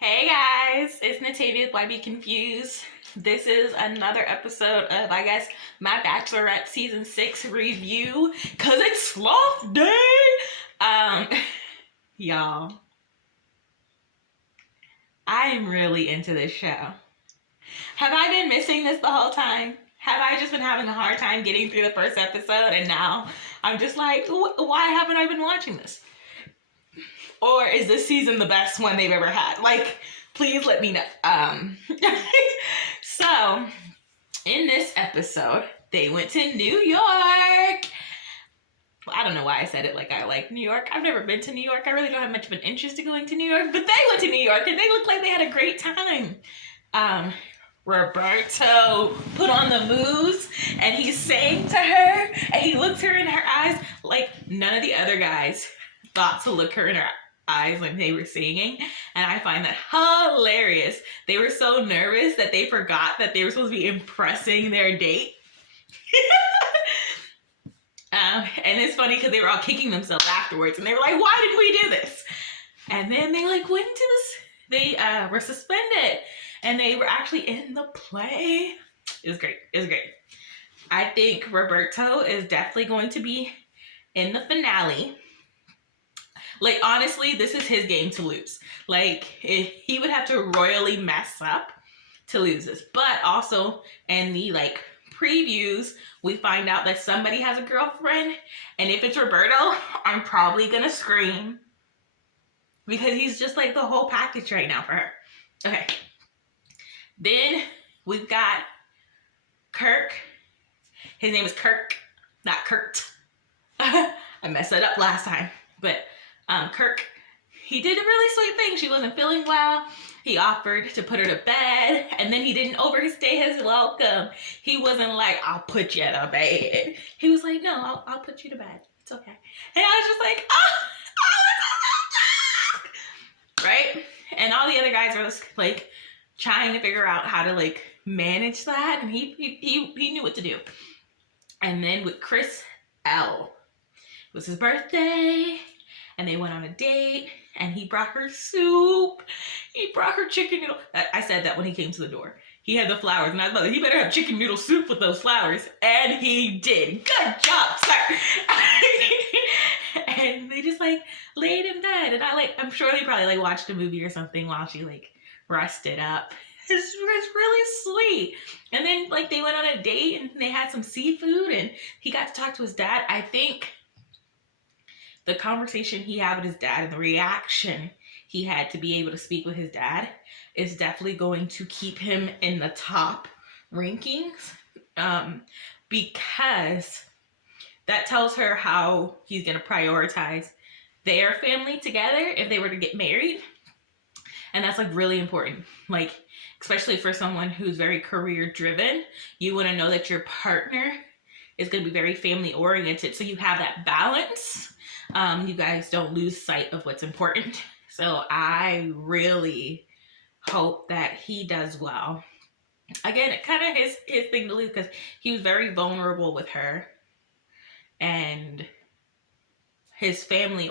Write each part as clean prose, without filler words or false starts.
Hey guys, it's Natalia with YBConfused. This is another episode of, my Bachelorette season 6 review, cause it's Sloth Day. Um, y'all, I'm really into this show. Have I been missing this the whole time? Have I just been having a hard time getting through the first episode, and now I'm just like, why haven't I been watching this? Or is this season the best one they've ever had? Like, please let me know. So, in this episode, they went to New York. I don't know why I said it like I like New York. I've never been to New York. I really don't have much of an interest in going to New York. But they went to New York and they looked like they had a great time. Roberto put on the moves and he sang to her and he looked her in her eyes like none of the other guys thought to look her in her eyes when they were singing, and I find that hilarious. They were so nervous that they forgot that they were supposed to be impressing their date. And it's funny because they were all kicking themselves afterwards and they were like, why didn't we do this? And then they went into this, they were suspended and they were actually in the play. It was great. I think Roberto is definitely going to be in the finale. Like, honestly, this is his game to lose. Like, he would have to royally mess up to lose this. But also, in the, previews, we find out that somebody has a girlfriend. And if it's Roberto, I'm probably going to scream. Because he's just, the whole package right now for her. Okay. Then, we've got Kirk. His name is Kirk, not Kurt. I messed that up last time. But Kirk, he did a really sweet thing. She wasn't feeling well. He offered to put her to bed, and then he didn't overstay his welcome. He wasn't like, I'll put you to bed. He was like, no, I'll put you to bed. It's okay. And I was just like, oh, right? And all the other guys are trying to figure out how to manage that, and he knew what to do. And then with Chris L, it was his birthday. And they went on a date, and he brought her soup. He brought her chicken noodle. I said that when he came to the door. He had the flowers, and I thought he better have chicken noodle soup with those flowers. And he did. Good job, sir. And they just laid in bed, and I'm sure they probably watched a movie or something while she rested up. It's really sweet. And then they went on a date, and they had some seafood, and he got to talk to his dad. I think the conversation he had with his dad and the reaction he had to be able to speak with his dad is definitely going to keep him in the top rankings, because that tells her how he's going to prioritize their family together if they were to get married. And that's really important, especially for someone who's very career driven. You want to know that your partner is going to be very family oriented, so you have that balance. You guys don't lose sight of what's important. So I really hope that he does well. Again, it kind of his thing to lose because he was very vulnerable with her, and his family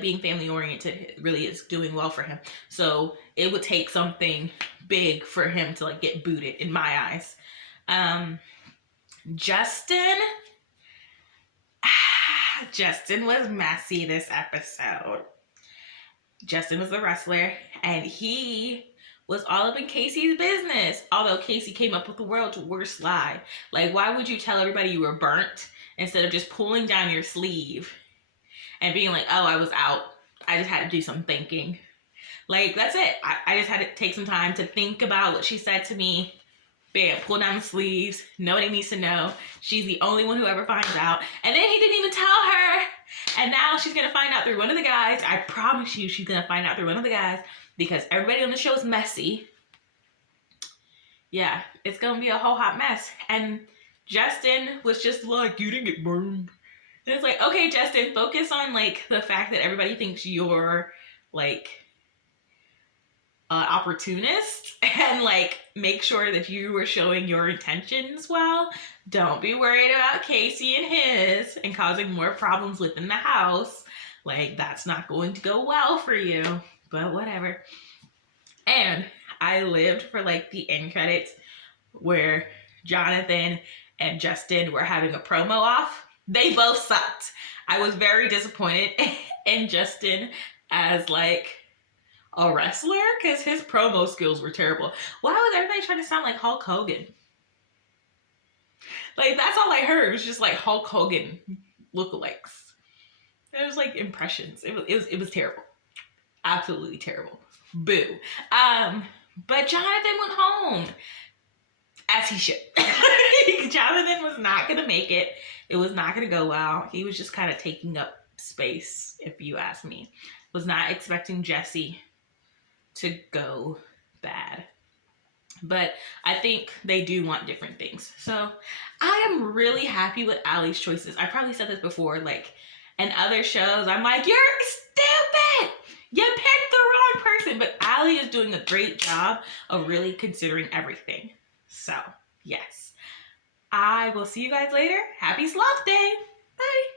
being family oriented really is doing well for him. So it would take something big for him to get booted in my eyes. Justin was messy this episode. Justin was the wrestler, and he was all up in Casey's business. Although Casey came up with the world's worst lie. Why would you tell everybody you were burnt instead of just pulling down your sleeve and being like, oh, I was out. I just had to do some thinking. That's it. I just had to take some time to think about what she said to me. Bam, pull down the sleeves. Nobody needs to know. She's the only one who ever finds out. And then he didn't even tell her. And now she's going to find out through one of the guys. I promise you she's going to find out through one of the guys because everybody on the show is messy. Yeah, it's going to be a whole hot mess. And Justin was just you didn't get burned. And it's okay, Justin, focus on the fact that everybody thinks you're opportunist, and make sure that you are showing your intentions well. Don't be worried about Casey and his and causing more problems within the house. That's not going to go well for you, but whatever. I lived for like the end credits where Jonathan and Justin were having a promo off. They both sucked. I was very disappointed in Justin as like a wrestler because his promo skills were terrible. Why was everybody trying to sound like Hulk Hogan? Like, that's all I heard. It was just like Hulk Hogan lookalikes. It was like impressions. It was terrible. Absolutely terrible. Boo. But Jonathan went home. As he should. Jonathan was not going to make it. It was not going to go well. He was just kind of taking up space, if you ask me. Was not expecting Jesse to go bad. But I think they do want different things. So I am really happy with Allie's choices. I probably said this before, like in other shows, I'm like, you're stupid! You picked the wrong person. But Allie is doing a great job of really considering everything. So, yes. I will see you guys later. Happy Sloth Day! Bye!